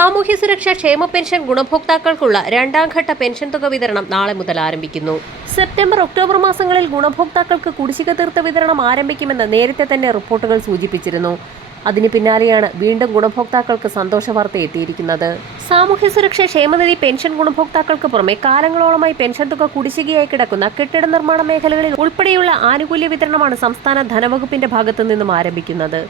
സാമൂഹ്യ സുരക്ഷാ ക്ഷേമ പെൻഷൻ ഗുണഭോക്താക്കൾക്കുള്ള രണ്ടാം ഘട്ട പെൻഷൻ തുക വിതരണം നാളെ മുതൽ ആരംഭിക്കുന്നു. സെപ്റ്റംബർ, ഒക്ടോബർ മാസങ്ങളിൽ ഗുണഭോക്താക്കൾക്ക് കുടിശ്ശിക തീർത്ത വിതരണം ആരംഭിക്കുമെന്ന് നേരത്തെ തന്നെ റിപ്പോർട്ടുകൾ സൂചിപ്പിച്ചിരുന്നു. അതിന് പിന്നാലെയാണ് വീണ്ടും ഗുണഭോക്താക്കൾക്ക് സന്തോഷ വാർത്ത എത്തിയിരിക്കുന്നത്. സാമൂഹ്യ സുരക്ഷാ ക്ഷേമനിധി പെൻഷൻ ഗുണഭോക്താക്കൾക്ക് പുറമെ കാലങ്ങളോളമായി പെൻഷൻ തുക കുടിശ്ശികയായി കിടക്കുന്ന കെട്ടിട നിർമ്മാണ മേഖലകളിൽ ഉൾപ്പെടെയുള്ള ആനുകൂല്യ വിതരണമാണ് സംസ്ഥാന ധനവകുപ്പിന്റെ ഭാഗത്തു നിന്നും ആരംഭിക്കുന്നത്.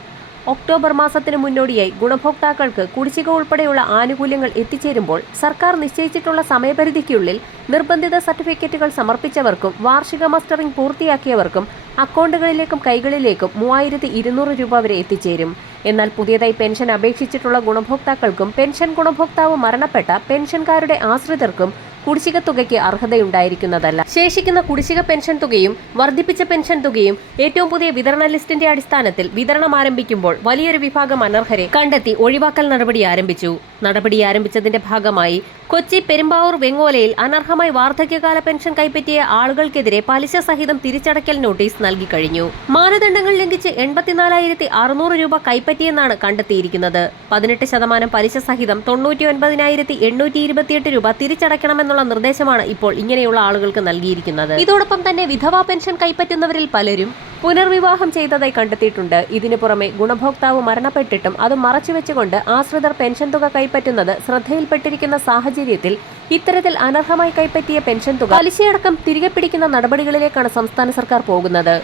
ഒക്ടോബർ മാസത്തിന് മുന്നോടിയായി ഗുണഭോക്താക്കൾക്ക് കുടിശ്ശിക ഉൾപ്പെടെയുള്ള ആനുകൂല്യങ്ങൾ എത്തിച്ചേരുമ്പോൾ സർക്കാർ നിശ്ചയിച്ചിട്ടുള്ള സമയപരിധിക്കുള്ളിൽ നിർബന്ധിത സർട്ടിഫിക്കറ്റുകൾ സമർപ്പിച്ചവർക്കും വാർഷിക മസ്റ്ററിംഗ് പൂർത്തിയാക്കിയവർക്കും അക്കൗണ്ടുകളിലേക്കും കൈകളിലേക്കും 3200 രൂപ വരെ എത്തിച്ചേരും. എന്നാൽ പുതിയതായി പെൻഷൻ അപേക്ഷിച്ചിട്ടുള്ള ഗുണഭോക്താക്കൾക്കും പെൻഷൻ ഗുണഭോക്താവ് മരണപ്പെട്ട പെൻഷൻകാരുടെ ആശ്രിതർക്കും കുടിശ്ശിക തുകയ്ക്ക് അർഹതയുണ്ടായിരിക്കുന്നതല്ല. ശേഷിക്കുന്ന കുടിശ്ശിക പെൻഷൻ തുകയും വർദ്ധിപ്പിച്ച പെൻഷൻ തുകയും ഏറ്റവും പുതിയ വിതരണ ലിസ്റ്റിന്റെ അടിസ്ഥാനത്തിൽ വിതരണം ആരംഭിക്കുമ്പോൾ വലിയൊരു വിഭാഗം അനർഹരെ കണ്ടെത്തി ഒഴിവാക്കൽ നടപടി ആരംഭിച്ചു. നടപടി ആരംഭിച്ചതിന്റെ ഭാഗമായി കൊച്ചി, പെരുമ്പാവൂർ, വെങ്ങോലയിൽ അനർഹമായി വാർദ്ധക്യകാല പെൻഷൻ കൈപ്പറ്റിയ ആളുകൾക്കെതിരെ പലിശ സഹിതം തിരിച്ചടയ്ക്കൽ നോട്ടീസ് നൽകി കഴിഞ്ഞു. മാനദണ്ഡങ്ങൾ ലംഘിച്ച് 84,600 രൂപ കൈപ്പറ്റിയെന്നാണ് കണ്ടെത്തിയിരിക്കുന്നത്. 18% പലിശ സഹിതം 99,828 രൂപ തിരിച്ചടയ്ക്കണമെന്നുള്ള നിർദ്ദേശമാണ് ഇപ്പോൾ ഇങ്ങനെയുള്ള ആളുകൾക്ക് നൽകിയിരിക്കുന്നത്. ഇതോടൊപ്പം തന്നെ വിധവാ പെൻഷൻ കൈപ്പറ്റുന്നവരിൽ പലരും പുനർവിവാഹം ചെയ്തതായി കണ്ടെത്തിയിട്ടുണ്ട്. ഇതിനു പുറമെ ഗുണഭോക്താവ് മരണപ്പെട്ടിട്ടും അത് മറച്ചുവെച്ചുകൊണ്ട് ആശ്രിതർ പെൻഷൻ തുക കൈപ്പറ്റുന്നത് ശ്രദ്ധയിൽപ്പെട്ടിരിക്കുന്ന സാഹചര്യത്തിൽ ഇത്തരത്തിൽ അനർഹമായി കൈപ്പറ്റിയ പെൻഷൻ തുക പലിശയടക്കം തിരികെ പിടിക്കുന്ന നടപടികളിലേക്കാണ് സംസ്ഥാന സർക്കാർ പോകുന്നത്.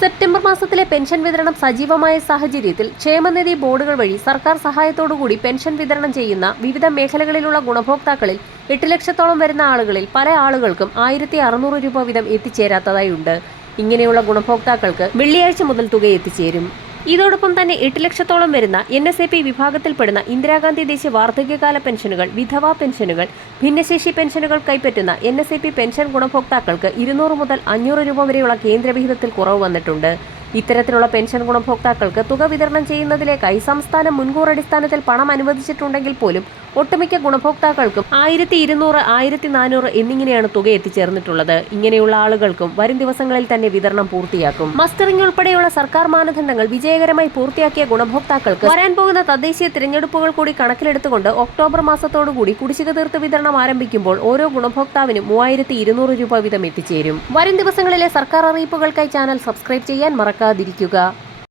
സെപ്റ്റംബർ മാസത്തിലെ പെൻഷൻ വിതരണം സജീവമായ സാഹചര്യത്തിൽ ക്ഷേമനിധി ബോർഡുകൾ വഴി സർക്കാർ സഹായത്തോടുകൂടി പെൻഷൻ വിതരണം ചെയ്യുന്ന വിവിധ മേഖലകളിലുള്ള ഗുണഭോക്താക്കളിൽ 8 ലക്ഷത്തോളം വരുന്ന ആളുകളിൽ പല ആളുകൾക്കും 1600 രൂപ വീതം എത്തിച്ചേരാത്തതായുണ്ട്. ഇങ്ങനെയുള്ള ഗുണഭോക്താക്കൾക്ക് വെള്ളിയാഴ്ച മുതൽ തുക എത്തിച്ചേരും. ഇതോടൊപ്പം തന്നെ 8 ലക്ഷത്തോളം വരുന്ന NSAP വിഭാഗത്തിൽപ്പെടുന്ന ഇന്ദിരാഗാന്ധി ദേശീയ വാർദ്ധക്യകാല പെൻഷനുകൾ, വിധവാ പെൻഷനുകൾ, ഭിന്നശേഷി പെൻഷനുകൾ കൈപ്പറ്റുന്ന NSAP പെൻഷൻ ഗുണഭോക്താക്കൾക്ക് 200 മുതൽ 500 രൂപ വരെയുള്ള കേന്ദ്രവിഹിതത്തിൽ കുറവ് വന്നിട്ടുണ്ട്. ഇത്തരത്തിലുള്ള പെൻഷൻ ഗുണഭോക്താക്കൾക്ക് തുക വിതരണം ചെയ്യുന്നതിലേക്കായി സംസ്ഥാനം മുൻകൂർ അടിസ്ഥാനത്തിൽ പണം അനുവദിച്ചിട്ടുണ്ടെങ്കിൽ പോലും ഒട്ടുമിക്ക ഗുണഭോക്താക്കൾക്കും 1200, 1400 എന്നിങ്ങനെയാണ് തുക എത്തിച്ചേർന്നിട്ടുള്ളത്. ഇങ്ങനെയുള്ള ആളുകൾക്കും വരും ദിവസങ്ങളിൽ തന്നെ വിതരണം പൂർത്തിയാക്കും. മസ്റ്ററിംഗ് ഉൾപ്പെടെയുള്ള സർക്കാർ മാനദണ്ഡങ്ങൾ വിജയകരമായി പൂർത്തിയാക്കിയ ഗുണഭോക്താക്കൾക്ക് വരാൻ പോകുന്ന തദ്ദേശീയ തിരഞ്ഞെടുപ്പുകൾ കൂടി കണക്കിലെടുത്തുകൊണ്ട് ഒക്ടോബർ മാസത്തോടുകൂടി കുടിശ്ശിക തീർത്ത് വിതരണം ആരംഭിക്കുമ്പോൾ ഓരോ ഗുണഭോക്താവിനും 3200 രൂപ വീതം എത്തിച്ചേരും. വരും ദിവസങ്ങളിലെ സർക്കാർ അറിയിപ്പുകൾക്കായി ചാനൽ സബ്സ്ക്രൈബ് ചെയ്യാൻ മറക്കാതിരിക്കുക.